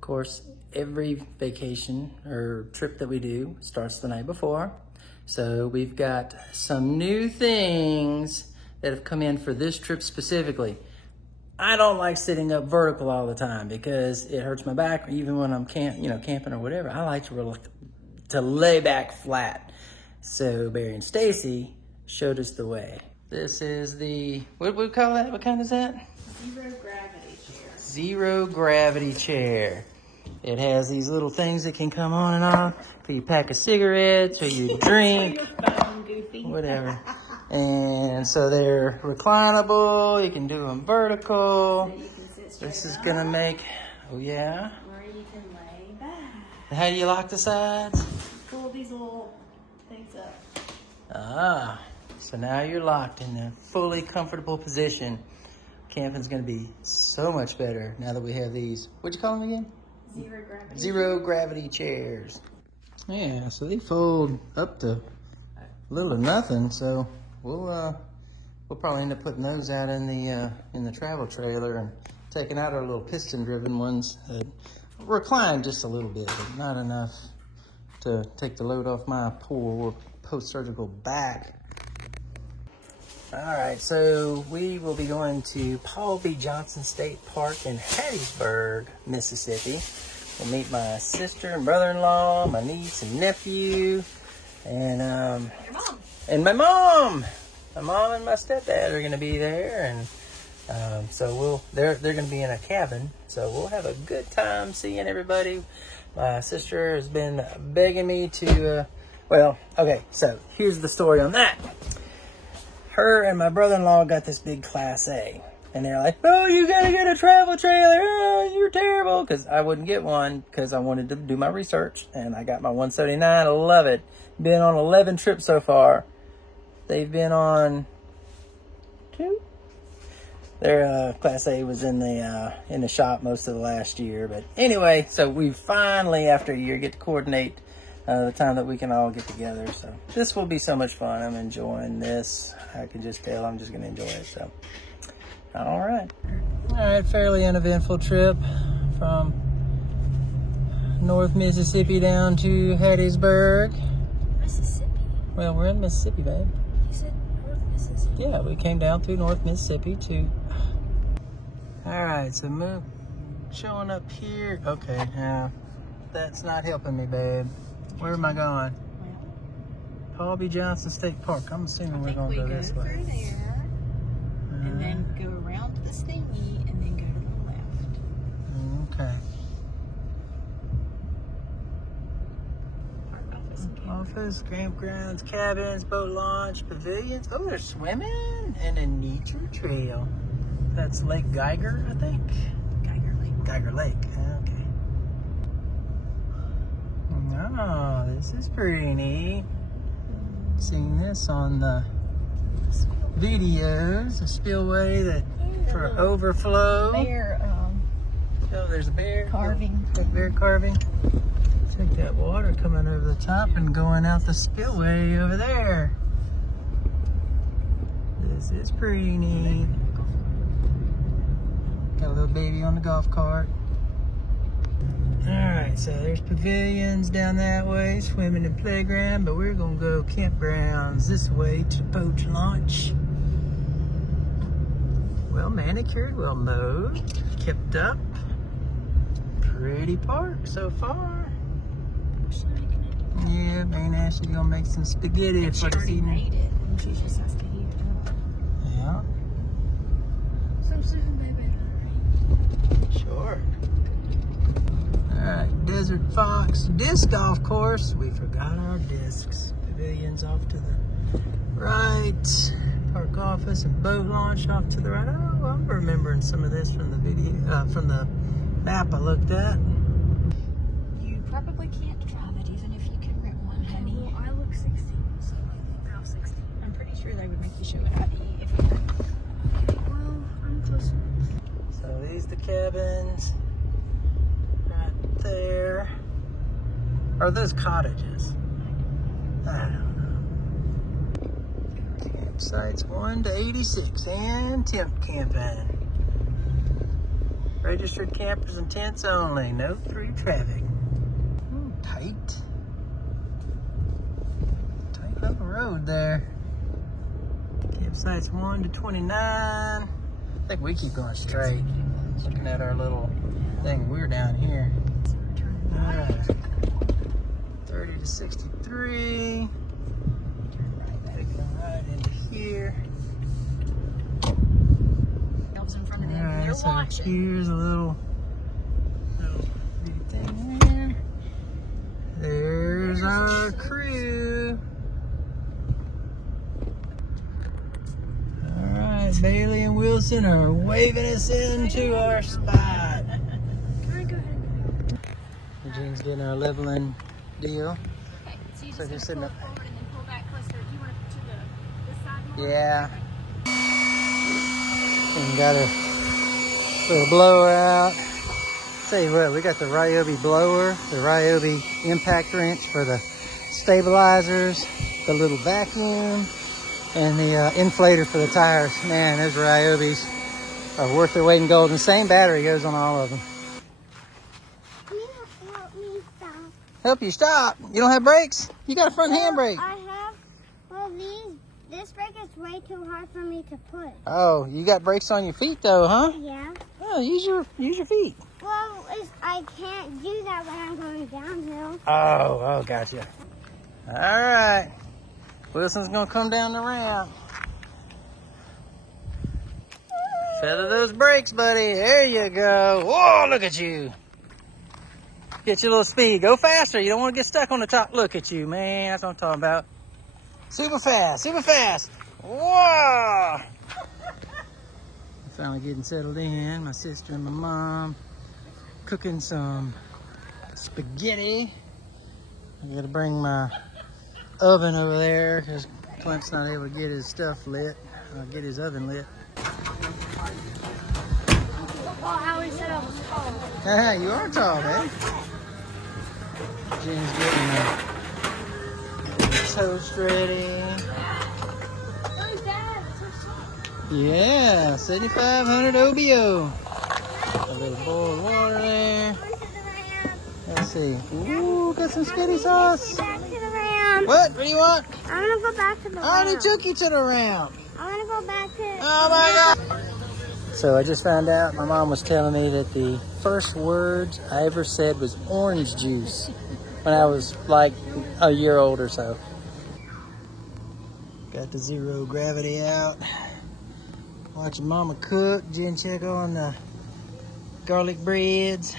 Of course, every vacation or trip that we do starts the night before. So we've got some new things that have come in for this trip specifically. I don't like sitting up vertical all the time because it hurts my back, even when I'm camping or whatever. I like to lay back flat. So Barry and Stacy showed us the way. This is the, what do we call that? What kind is that? Zero gravity chair. Zero gravity chair. It has these little things that can come on and off for your pack of cigarettes or your drink, Your phone, Goofy. whatever. And so they're reclinable. You can do them vertical. So you can sit straight This is up, gonna make, oh yeah. or you can lay back. How do you lock the sides? Pull these little things up. Ah, so now you're locked in a fully comfortable position. Camping's gonna be so much better now that we have these, what'd you call them again? Zero gravity. Zero gravity chairs. Yeah, so they fold up to little or nothing, so we'll probably end up putting those out in the travel trailer and taking out our little piston-driven ones that recline just a little bit, but not enough to take the load off my poor post-surgical back. All right, so we will be going to Paul B. Johnson State Park in Hattiesburg, Mississippi. We'll meet my sister and brother-in-law, my niece and nephew, and Your mom. and my mom. My mom and my stepdad are gonna be there, and so they're gonna be in a cabin, so we'll have a good time seeing everybody. My sister has been begging me to, well, okay, so here's the story on that. Her and my brother-in-law got this big Class A, and they're like, oh, you gotta get a travel trailer, oh, you're terrible, because I wouldn't get one because I wanted to do my research, and I got my 179, I love it. Been on 11 trips so far. They've been on 2. Their Class A was in the shop most of the last year, but anyway, so we finally, after a year, get to coordinate the time that we can all get together. So this will be so much fun. I'm enjoying this. I can just tell I'm just going to enjoy it. So, all right, fairly uneventful trip from North Mississippi down to Hattiesburg. Mississippi. Well, we're in Mississippi, babe. You said North Mississippi. Yeah, we came down through North Mississippi to. All right, so showing up here. Okay, now that's not helping me, babe. Where am I going? Well, Paul B. Johnson State Park. I'm assuming we're going to go this way. through there, and then go around to this thingy, and then go to the left. Okay. Park office. Office, campgrounds, cabins, boat launch, pavilions. Oh, there's swimming and a nature trail. That's Lake Geiger, I think. Geiger Lake. Geiger Lake. Okay. Oh, this is pretty neat. Seen this on the videos. A spillway that for overflow. Bear Oh, there's a bear. carving. Bear carving. Check that water coming over the top and going out the spillway over there. This is pretty neat. Got a little baby on the golf cart. Alright, so there's pavilions down that way, swimming and playground, but we're gonna go campgrounds this way to boat launch. Well manicured, well mowed, kept up. Pretty park so far. Yeah, Aunt Ashley's gonna make some spaghetti And she for this already evening. made it, and she just has to heat it up. Yeah, So soon, baby. sure. Alright, Desert Fox disc golf course. We forgot our discs. Pavilions off to the right. Park office and boat launch off to the right. Oh, I'm remembering some of this from the video, from the map I looked at. You probably can't drive it, even if you can rent one, honey. Well, I look 16, so I think I'm 16. I'm pretty sure they would make you show an ID if you could. Well, I'm close. So these the cabins. Right there. Are those cottages? I don't know. Campsites 1 to 86 and tent camping. Registered campers and tents only. No through traffic. Ooh, tight. Tight little road there. Campsites 1 to 29. I think we keep going straight. Looking at our little thing. We're down here. All right. 30 to 63. Turn right into here. Elves in front of them. Alright, They're so watching. here's a little bitty thing there. There's our crew. Alright, Bailey and Wilson are waving us into our spot. Can I go ahead? Eugene's getting our leveling deal. Okay, so you So just just gonna sitting pull up. forward and then pull back closer. Do you want to this side more? Yeah. And got a little blower out. Tell you what, we got the Ryobi blower, the Ryobi impact wrench for the stabilizers, the little vacuum, and the inflator for the tires. Man, those Ryobis are worth their weight in gold. And the same battery goes on all of them. Can you help me stop? Help you stop. You don't have brakes? You got a front handbrake. I have. Well, this brake is way too hard for me to put. Oh, you got brakes on your feet though, huh? Yeah. Oh, use your feet. Well, I can't do that when I'm going downhill. Oh, gotcha. All right. Wilson's gonna come down the ramp. Feather those brakes, buddy. There you go. Whoa, look at you. Get your little speed. Go faster. You don't want to get stuck on the top. Look at you, man. That's what I'm talking about. Super fast, super fast. Whoa. Finally getting settled in. My sister and my mom cooking some spaghetti. I gotta bring my oven over there because Clint's not able to get his stuff lit. Get his oven lit. Oh, I always said I was tall. You are tall, man. Jen's getting the toast ready. Oh, Dad, it's so soft. Yeah, 7,500 OBO. A little boiled water there. Let's see. Ooh, got some spaghetti sauce. Back to the ramp. What? What do you want? I want to go back to the I already ramp. took you to the ramp. I want to go back to. Oh my God. So I just found out, my mom was telling me that the first words I ever said was orange juice when I was like a year old or so. Got the zero gravity out. Watching Mama cook. Jen check on the garlic breads.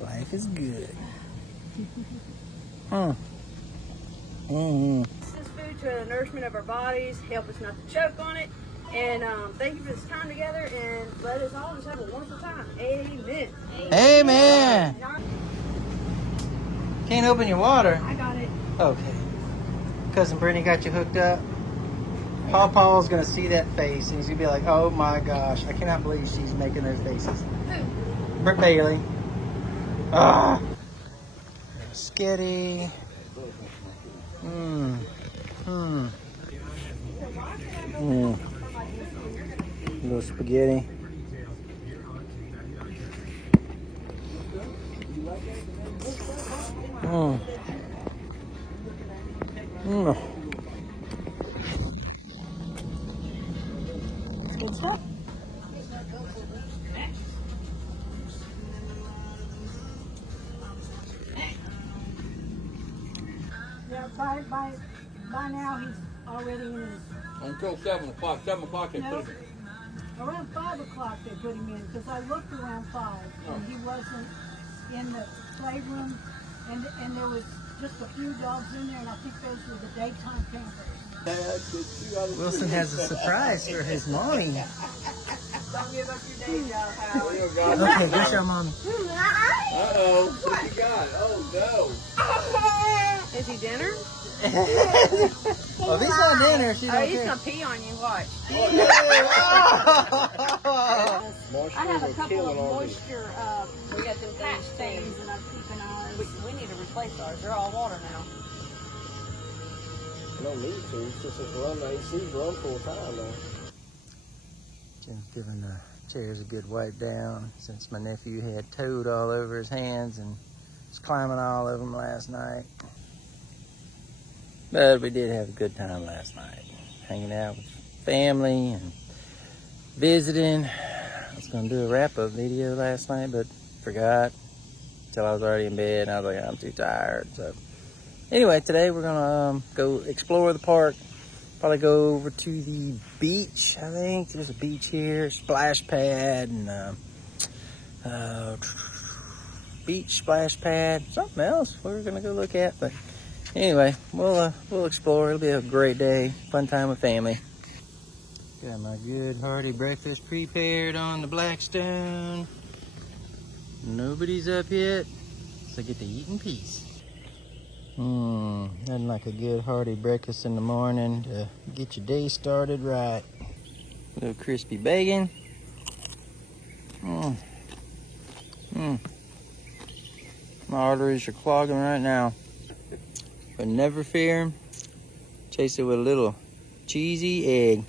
Life is good. Mm-hmm. This is food to the nourishment of our bodies, help us not to choke on it. And thank you for this time together, and let us all just have a wonderful time. Amen. Amen. Can't open your water. I got it. Okay. Cousin Brittany got you hooked up. Paul's gonna see that face and he's gonna be like, oh my gosh, I cannot believe she's making those faces. Who? Britt Bailey. Ah. Skitty. A little spaghetti. Good stuff. Yeah, by now he's already in his. Until 7 o'clock. 7 o'clock they put him. Around 5 o'clock they put him in, because I looked around 5 and he wasn't in the playroom, and there was just a few dogs in there, and I think those were the daytime campers. Wilson has a surprise for his mommy. Don't give up your day job, Howard. Okay, get your mommy. Uh-oh. What you got? Oh, no. Is he dinner? Well, if he's not dinner, she Oh, don't he's care. gonna pee on you. Watch. I have a couple of moisture we got them patch things and I'm keeping ours. We need to replace ours. They're all water now. No need to. It's just run the AC's run full time though. Jen's giving the Chair's a good wipe down since my nephew had toad all over his hands and was climbing all over them last night. But we did have a good time last night, hanging out with family and visiting. I was gonna do a wrap-up video last night, but forgot until I was already in bed, and I was like, I'm too tired. So anyway, today we're gonna go explore the park. Probably go over to the beach. I think there's a beach here, splash pad, and beach splash pad, something else we're gonna go look at. But anyway, we'll explore. It'll be a great day, fun time with family. Got my good hearty breakfast prepared on the Blackstone. Nobody's up yet, so I get to eat in peace. Nothing like a good hearty breakfast in the morning to get your day started right. A little crispy bacon. My arteries are clogging right now. But never fear, chase it with a little cheesy egg.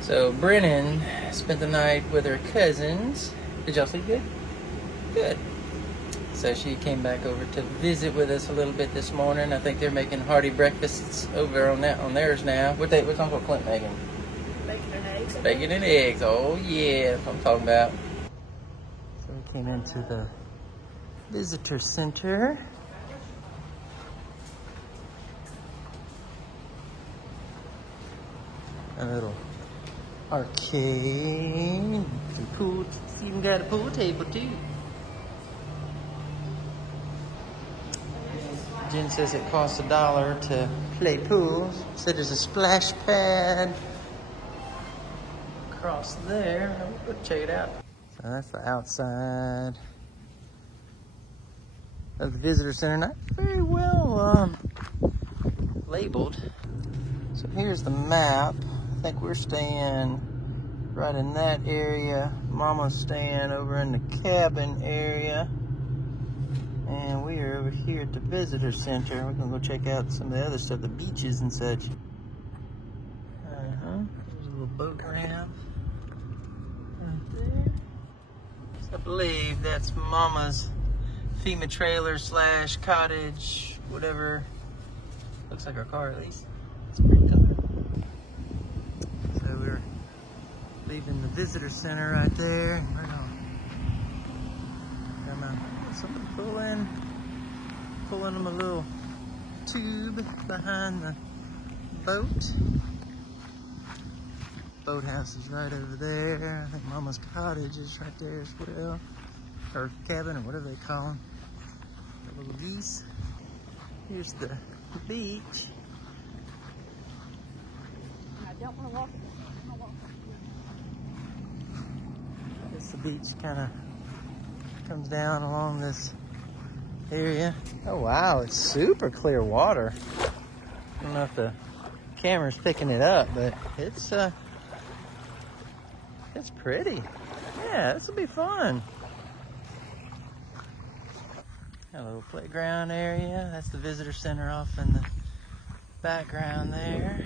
So Brennan spent the night with her cousins. Did y'all sleep good? Good. So she came back over to visit with us a little bit this morning. I think they're making hearty breakfasts over on theirs now. What's Uncle Clint making? Bacon and eggs. Bacon and eggs. Oh yeah, that's what I'm talking about. So we came into the visitor center. A little arcade, some pool. It's even got a pool table too. Jen says it costs $1 to play pool. Said there's a splash pad across there. We'll go check it out. So that's the outside of the visitor center. Not very well labeled. So here's the map. I think we're staying right in that area. Mama's staying over in the cabin area. And we are over here at the visitor center. We're gonna go check out some of the other stuff, the beaches and such. There's a little boat ramp right there. So I believe that's Mama's FEMA trailer / cottage, whatever. Looks like our car at least. It's pretty cool. So we're leaving the visitor center right there. We're gonna somebody pulling them a little tube behind the boat. Boathouse is right over there. I think Mama's cottage is right there as well, or cabin, or whatever they call them. The little geese. Here's the beach. I don't want to walk. I guess the beach kind of comes down along this area. Oh wow, it's super clear water. I don't know if the camera's picking it up, but it's pretty. Yeah, this will be fun. Got a little playground area. That's the visitor center off in the background there.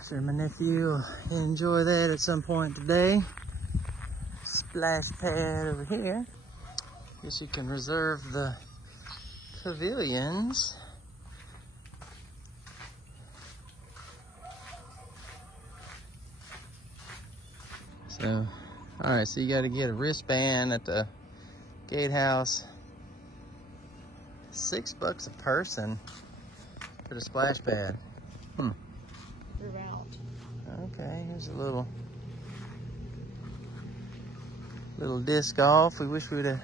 So my nephew will enjoy that at some point today. Splash pad over here. Guess you can reserve the pavilions. So, alright, so you got to get a wristband at the gatehouse. $6 a person for the splash pad. You're out. Okay, here's a little disc golf. We wish we'd have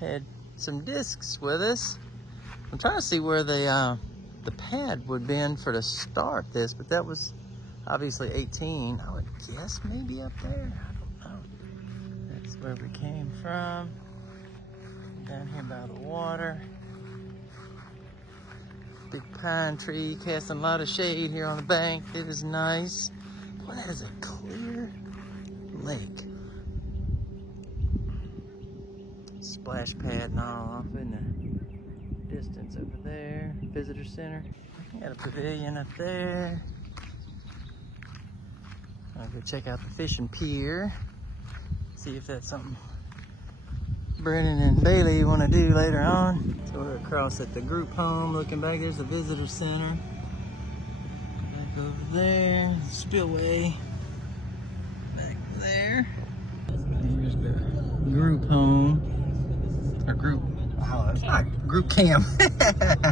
had some discs with us. I'm trying to see where the pad would have been for to start this, but that was obviously 18. I would guess maybe up there. I don't know. That's where we came from. Down here by the water. Big pine tree casting a lot of shade here on the bank. It is nice. Boy, that is a clear lake. Splash pad and all off in distance over there. Visitor center. Got a pavilion up there. I'll go check out the fishing pier. See if that's something Brennan and Bailey want to do later on. So we're across at the group home. Looking back, there's the visitor center. Back over there, spillway. Back there. Here's the group home. Or group, oh, it's not group camp.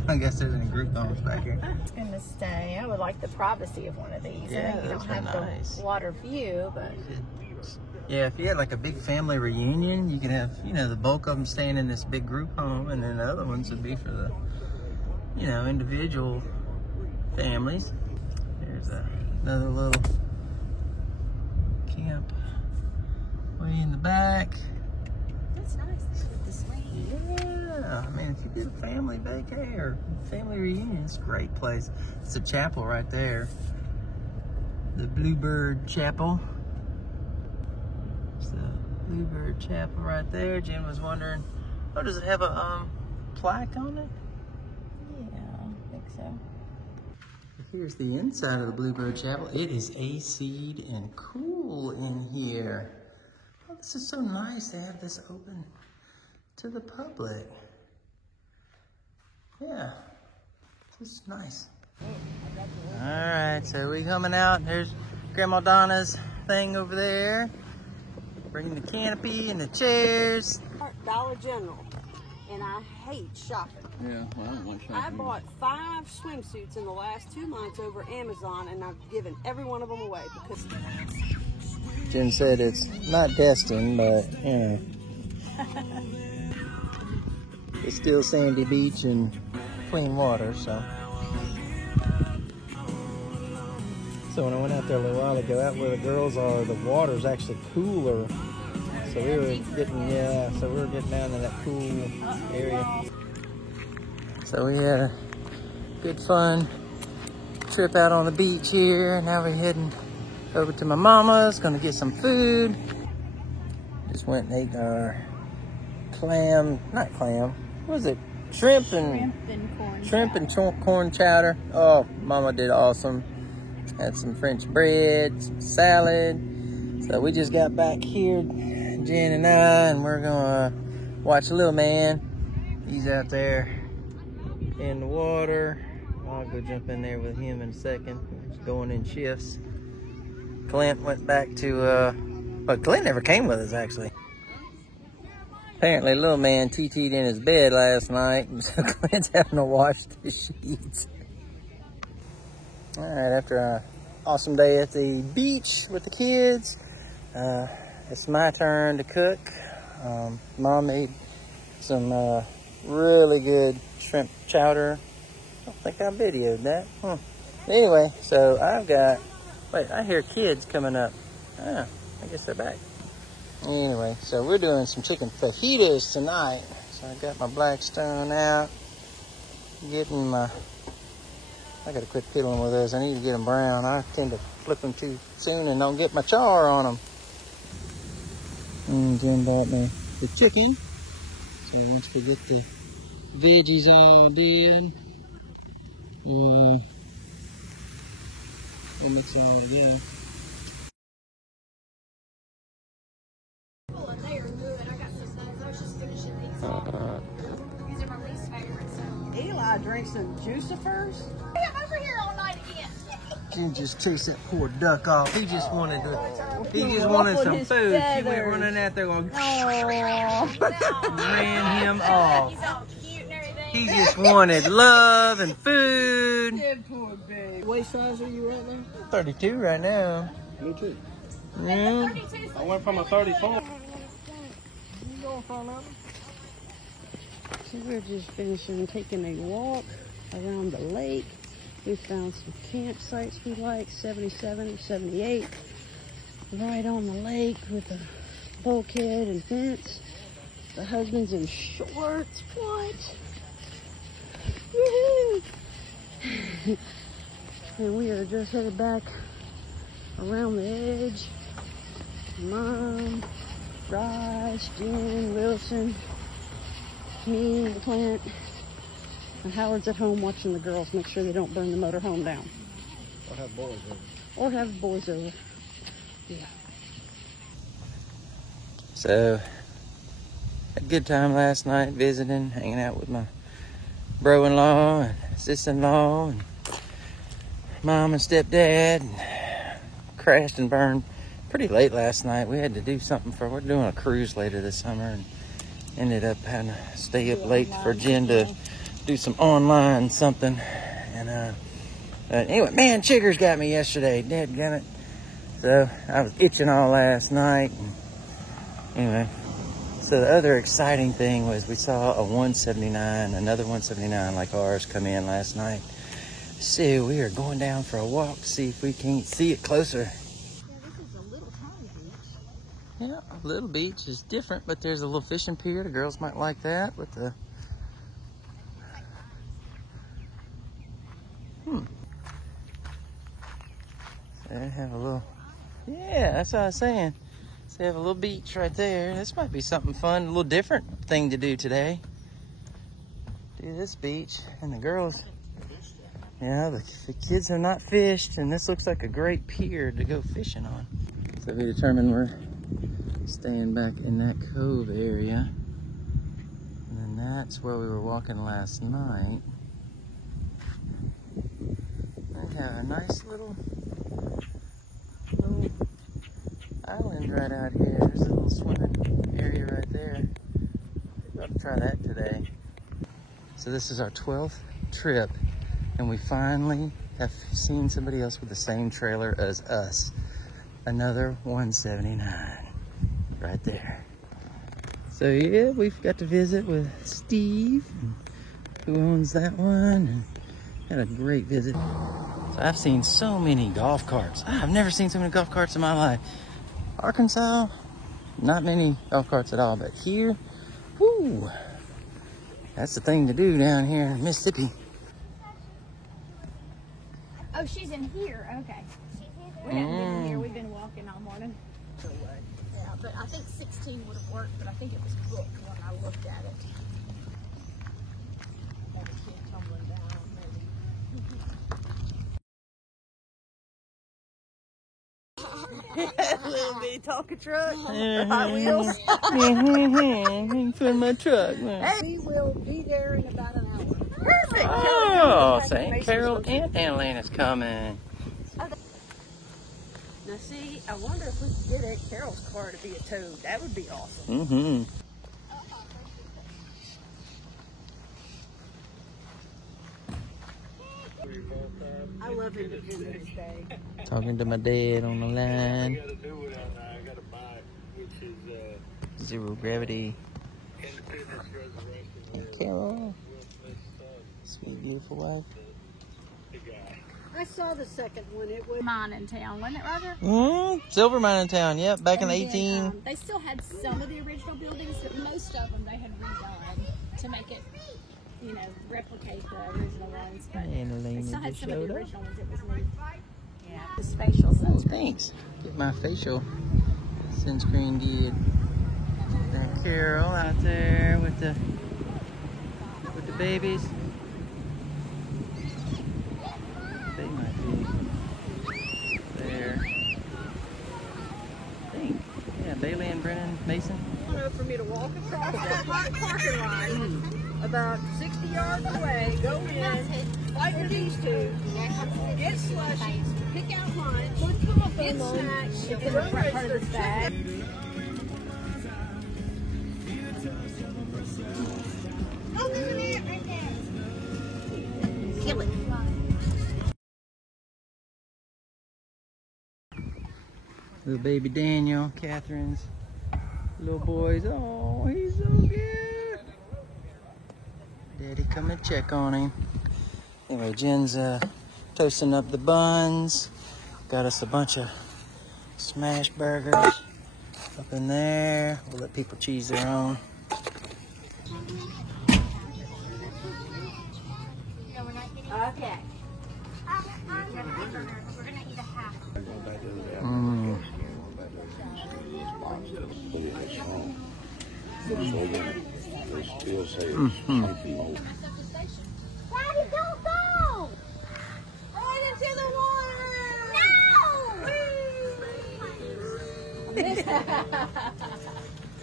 I guess there's any group homes back here. It's gonna stay. I would like the privacy of one of these. Yeah, I know you don't have nice. the water view, but Yeah, if you had like a big family reunion, you could have, you know, the bulk of them staying in this big group home, and then the other ones would be for the, you know, individual families. There's another little camp way in the back. that's nice with the swing. Yeah, I mean, if you did a family vacay or family reunion, it's a great place. It's a chapel right there. The Bluebird Chapel. It's the Bluebird Chapel right there. Jen was wondering, oh, does it have a plaque on it? Yeah, I think so. Here's the inside of the Bluebird Chapel. It is AC'd and cool in here. Oh, this is so nice to have this open to the public. Yeah, this is nice. All right, so we coming out. There's Grandma Donna's thing over there. Bringing the canopy and the chairs. Dollar General, and I hate shopping. Yeah, well, I don't like shopping. I bought 5 swimsuits in the last 2 months over Amazon, and I've given every one of them away because Jen said it's not destined, but you know, it's still sandy beach and clean water. So when I went out there a little while ago, out where the girls are, the water's actually cooler. So we were getting, so we were getting down to that cool area. So we had a good fun trip out on the beach here. Now we're heading over to my mama's, gonna get some food. Just went and ate our what was it? Shrimp and corn chowder. Oh, mama did awesome. Had some French bread, some salad. So we just got back here, Jen and I, and we're gonna watch Little Man. He's out there in the water. I'll go jump in there with him in a second. He's going in shifts. Clint went back to, but Clint never came with us actually. Apparently Little Man TT'd in his bed last night, and so Clint's having to wash the sheets. All right, after an awesome day at the beach with the kids, it's my turn to cook. Mom made some really good shrimp chowder. I don't think I videoed that. Anyway, so I've got, wait, I hear kids coming up. I guess they're back. Anyway, so we're doing some chicken fajitas tonight. So I got my Blackstone out, getting my, I gotta quit fiddling with those. I need to get them brown. I tend to flip them too soon and don't get my char on them. And Jen bought me the chicken. So once we get the veggies all did, we'll mix it all together. These are my least favorites. Eli drinks some Juicifers. I'm over here all night again. Jen just chased that poor duck off. He just wanted some food. She went running out there going, ran him off. He's all cute and everything. He just wanted love and food. Poor baby. What size are you right now? 32 right now. Me too. Yeah. I went from a 34. So we're just finishing taking a walk around the lake. We found some campsites we like, 77, 78. Right on the lake with a bulkhead and fence. The husband's in shorts. What? Woohoo! And we are just headed back around the edge. Mom, Raj, Jen, Wilson, me, and Clint. And Howard's at home watching the girls, make sure they don't burn the motor home down. Or have boys over. Or have boys over. Yeah. So, had a good time last night visiting, hanging out with my bro-in-law and sister-in-law and mom and stepdad, and crashed and burned pretty late last night. We had to do something we're doing a cruise later this summer, and ended up having to stay up late for Jen to do some online something. And anyway, man, chiggers got me yesterday, dadgummit. So I was itching all last night. And anyway, so the other exciting thing was we saw a 179, another 179 like ours come in last night. So we are going down for a walk to see if we can't see it closer. Yeah, this is a little tiny beach. Yeah, a little beach is different, but there's a little fishing pier. The girls might like that with the... So they have a little... Yeah, that's what I was saying. So they have a little beach right there. This might be something fun, a little different thing to do today. Do this beach, and the girls... Yeah, the kids have not fished, and this looks like a great pier to go fishing on. So we determined we're staying back in that cove area. And then that's where we were walking last night. We have a nice little island right out here. There's a little swimming area right there. I'll try that today. So this is our 12th trip, and we finally have seen somebody else with the same trailer as us. Another 179 right there. So yeah, we've got to visit with Steve, who owns that one, and had a great visit. So I've seen so many golf carts. I've never seen so many golf carts in my life. Arkansas, not many golf carts at all, but here, whoo, that's the thing to do down here in Mississippi. Oh, she's in here. Okay. We haven't been in here. We've been walking all morning. Yeah, but I think 16 would have worked, but I think it was booked when I looked at it. Maybe kid tumbling down, maybe. Little bitty Tonka truck, Hot Wheels. For my truck. We will be there in about an hour. Perfect. Oh, St. Carol and Atlanta's coming. Now see, I wonder if we could get Aunt Carol's car to be a toad. That would be awesome. Mm-hmm. I love Independence Day. Talking to my dad on the line. I gotta buy, which is Zero gravity. Independence Reservation. Carol. Sweet, beautiful wife. The guy. I saw the second one. It was Mine in town, wasn't it, Roger? Silver Mine in town, yep, back in the And then, 18. they still had some of the original buildings, but most of them they had redone to make it, you know, replicate the original ones. But And Elena they still had just some of showed the up. original ones. It was neat. Yeah, the spatial sunscreen. Thanks. Get my facial sunscreen good. That Carol out there with the babies. They might be there. I think. Yeah, Bailey and Brennan Mason. for me to walk across that parking lot about 60 yards away, go in, fight with these two, get slushies, pick out lunch, get snacks, and run register bag. Oh, there's an ant right there. Kill it. Little baby Daniel, Catherine's little boys. Oh, he's so good. Daddy come and check on him. Anyway, Jen's toasting up the buns. Got us a bunch of smash burgers up in there. We'll let people choose their own. Okay. We're gonna eat a half. Mm.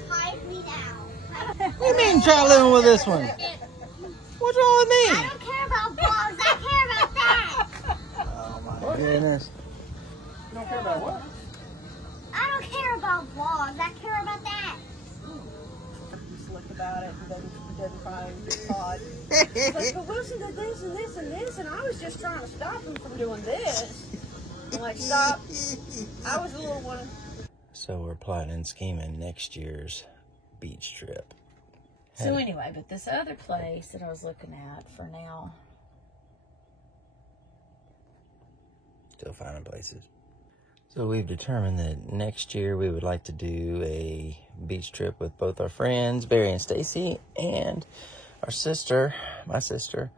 Hide me now. What do you mean try living with this one? What's wrong with me? I don't care about vlogs. I care about that. Oh my goodness. You don't care about what? I don't care about vlogs. I care about that. He's slick about it and doesn't find Todd. He's like, but Wilson did this and this and this, and I was just trying to stop him from doing this. I'm like, stop. I was the little one. So we're plotting and scheming next year's beach trip. So anyway, but this other place that I was looking at for now. Still finding places. So we've determined that next year we would like to do a beach trip with both our friends, Barry and Stacy, and our sister, my sister.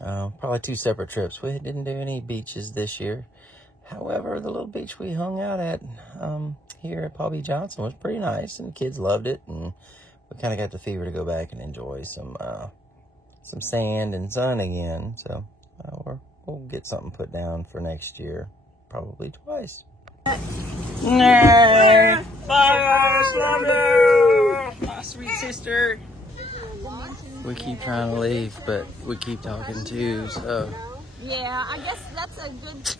Probably 2 separate trips. We didn't do any beaches this year. However, the little beach we hung out at here at Paul B. Johnson was pretty nice, and the kids loved it, and we kind of got the fever to go back and enjoy some sand and sun again. So we'll get something put down for next year, probably twice. Bye, guys. Love you. My sweet sister. We keep trying to leave, but we keep talking too, so. Yeah, I guess that's a good